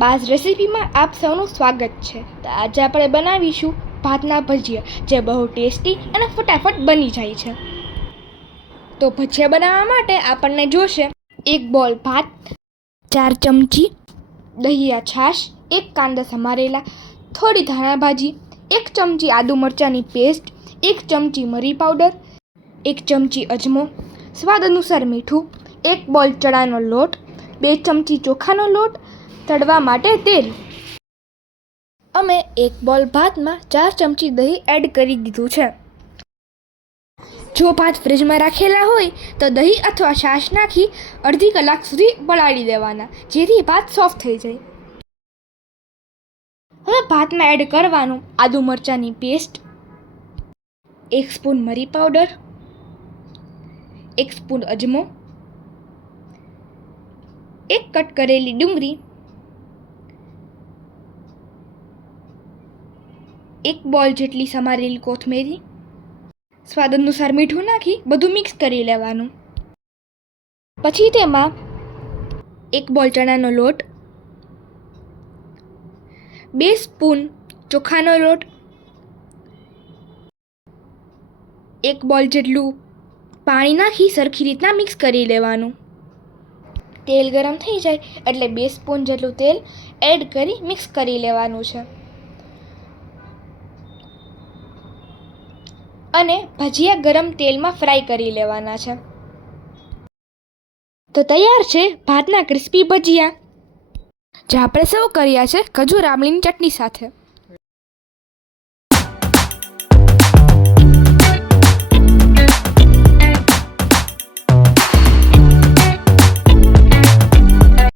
Buzz રેસીપીમાં આપ સૌનું સ્વાગત છે. તો આજે આપણે બનાવીશું ભાતના ભજીયા, જે બહુ ટેસ્ટી અને ફટાફટ બની જાય છે. તો ભજીયા બનાવવા માટે આપણને જોશે 1 બોલ ભાત, 4 ચમચી દહીં યા છાશ, 1 કાંદા સમારેલા, થોડી ધાણા ભાજી, 1 ચમચી આદુ મરચાંની પેસ્ટ, 1 ચમચી મરી પાવડર, 1 ચમચી અજમો, સ્વાદ અનુસાર મીઠું, 1 બોલ ચણાનો લોટ, 2 ચમચી ચોખાનો લોટ, તળવા માટે તેલ. અમે 1 બોલ ભાતમાં 4 ચમચી દહીં એડ કરી દીધું છે. જો ભાત ફ્રીજમાં રાખેલા હોય તો દહીં અથવા છાશ નાખી અડધી કલાક સુધી પલાળી દેવાના, જેથી ભાત સોફ્ટ થઈ જાય. હવે ભાતમાં એડ કરવાનું આદુ મરચાંની પેસ્ટ, 1 સ્પૂન મરી પાવડર, 1 સ્પૂન અજમો, 1 કટ કરેલી ડુંગળી, 1 બોલ જેટલી સમારેલી કોથમીર, સ્વાદ અનુસાર મીઠું નાખી બધું મિક્સ કરી લેવાનું. પછી તેમાં 1 બોલ ચણાનો લોટ, 2 સ્પૂન ચોખાનો લોટ, 1 બોલ જેટલું પાણી નાખી સરખી રીતના મિક્સ કરી લેવાનું. તેલ ગરમ થઈ જાય એટલે 2 સ્પૂન જેટલું તેલ એડ કરી મિક્સ કરી લેવાનું છે. અને ભજીયા ગરમ તેલમાં ફ્રાય કરી લેવાના છે. તો તૈયાર છે ભાતના ક્રિસ્પી ભજીયા, જે આપણે સર્વ કર્યા છે ખજૂર આમલીની ચટણી સાથે.